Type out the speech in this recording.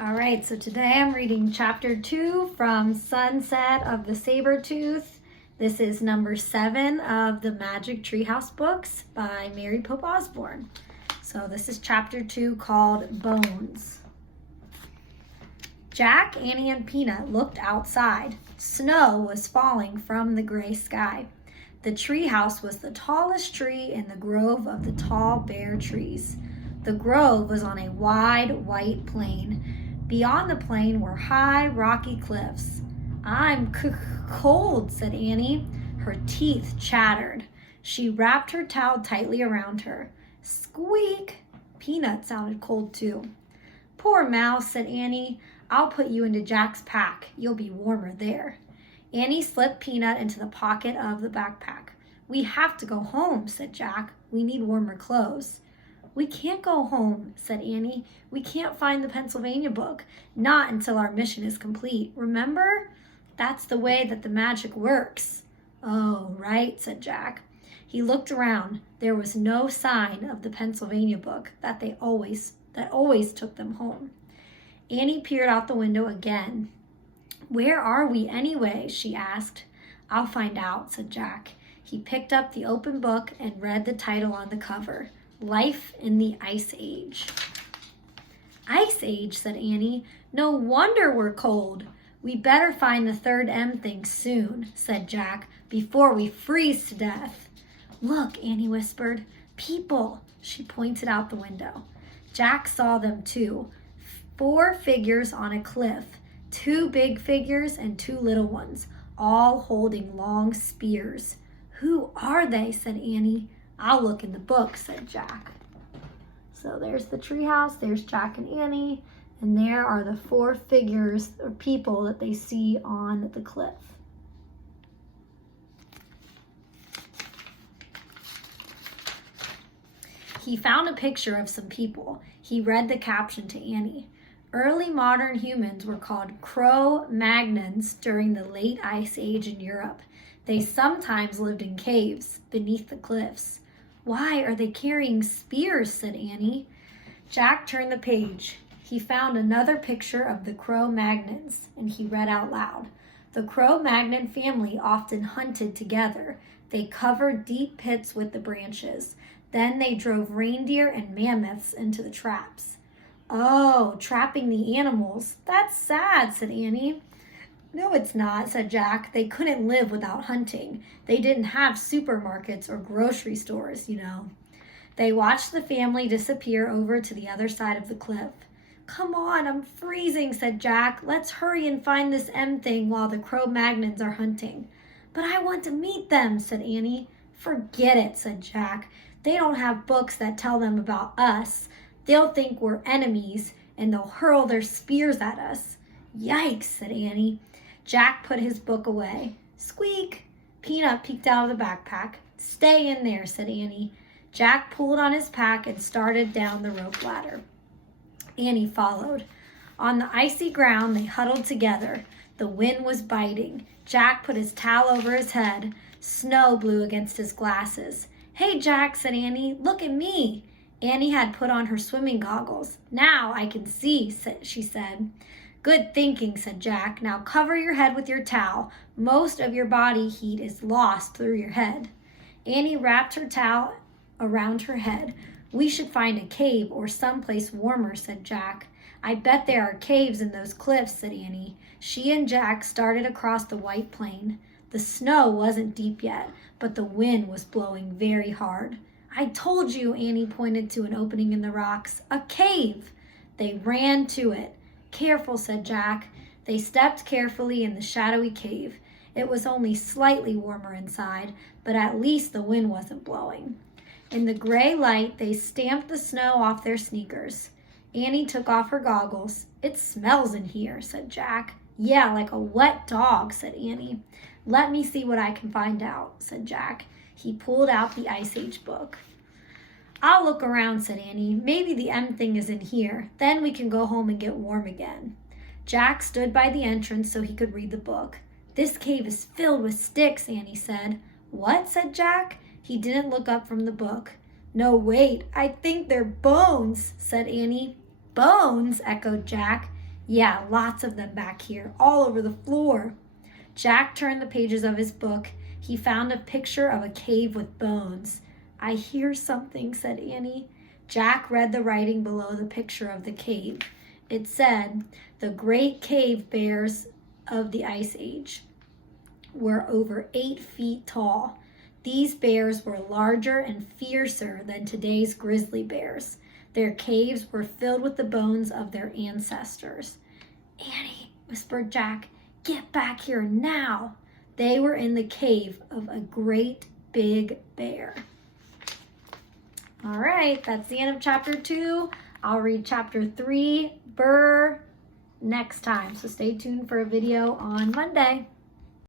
All right, so today I'm reading chapter 2 from Sunset of the Sabertooth. This is number 7 of the Magic Treehouse books by Mary Pope Osborne. So this is chapter 2 called Bones. Jack, Annie, and Peanut looked outside. Snow was falling from the gray sky. The treehouse was the tallest tree in the grove of the tall, bare trees. The grove was on a wide, white plain. Beyond the plain were high, rocky cliffs. I'm cold, said Annie. Her teeth chattered. She wrapped her towel tightly around her. Squeak! Peanut sounded cold too. Poor mouse, said Annie. I'll put you into Jack's pack. You'll be warmer there. Annie slipped Peanut into the pocket of the backpack. We have to go home, said Jack. We need warmer clothes. We can't go home, said Annie. We can't find the Pennsylvania book. Not until our mission is complete. Remember? That's the way that the magic works. Oh, right, said Jack. He looked around. There was no sign of the Pennsylvania book that always took them home. Annie peered out the window again. Where are we anyway? She asked. I'll find out, said Jack. He picked up the open book and read the title on the cover. Life in the Ice Age. Ice Age, said Annie. No wonder we're cold. We better find the third M thing soon, said Jack, before we freeze to death. Look, Annie whispered. People. She pointed out the window. Jack saw them too. 4 figures on a cliff. 2 big figures and 2 little ones, all holding long spears. Who are they? Said Annie. I'll look in the book, said Jack. So there's the treehouse, there's Jack and Annie, and there are the 4 figures or people that they see on the cliff. He found a picture of some people. He read the caption to Annie. Early modern humans were called Cro-Magnons during the late Ice Age in Europe. They sometimes lived in caves beneath the cliffs. Why are they carrying spears? Said Annie. Jack turned the page. He found another picture of the Cro-Magnons, and he read out loud. The Cro-Magnon family often hunted together. They covered deep pits with the branches. Then they drove reindeer and mammoths into the traps. Oh, trapping the animals. That's sad, said Annie. No, it's not, said Jack. They couldn't live without hunting. They didn't have supermarkets or grocery stores, you know. They watched the family disappear over to the other side of the cliff. Come on, I'm freezing, said Jack. Let's hurry and find this M thing while the Cro-Magnons are hunting. But I want to meet them, said Annie. Forget it, said Jack. They don't have books that tell them about us. They'll think we're enemies, and they'll hurl their spears at us. Yikes, said Annie. Jack put his book away. Squeak! Peanut peeked out of the backpack. Stay in there, said Annie. Jack pulled on his pack and started down the rope ladder. Annie followed. On the icy ground, they huddled together. The wind was biting. Jack put his towel over his head. Snow blew against his glasses. Hey, Jack, said Annie. Look at me. Annie had put on her swimming goggles. Now I can see, she said. Good thinking, said Jack. Now cover your head with your towel. Most of your body heat is lost through your head. Annie wrapped her towel around her head. We should find a cave or someplace warmer, said Jack. I bet there are caves in those cliffs, said Annie. She and Jack started across the white plain. The snow wasn't deep yet, but the wind was blowing very hard. I told you, Annie pointed to an opening in the rocks. A cave! They ran to it. Careful, said Jack. They stepped carefully in the shadowy cave. It was only slightly warmer inside, but at least the wind wasn't blowing. In the gray light, they stamped the snow off their sneakers. Annie took off her goggles. It smells in here, said Jack. Yeah, like a wet dog, said Annie. Let me see what I can find out, said Jack. He pulled out the Ice Age book. I'll look around, said Annie. Maybe the M thing is in here. Then we can go home and get warm again. Jack stood by the entrance so he could read the book. This cave is filled with sticks, Annie said. What? Said Jack. He didn't look up from the book. No, wait, I think they're bones, said Annie. Bones, echoed Jack. Yeah, lots of them back here, all over the floor. Jack turned the pages of his book. He found a picture of a cave with bones. I hear something, said Annie. Jack read the writing below the picture of the cave. It said, the great cave bears of the Ice Age were over 8 feet tall. These bears were larger and fiercer than today's grizzly bears. Their caves were filled with the bones of their ancestors. Annie, whispered Jack, get back here now. They were in the cave of a great big bear. All right, that's the end of chapter 2. I'll read chapter 3, Burr, next time. So stay tuned for a video on Monday.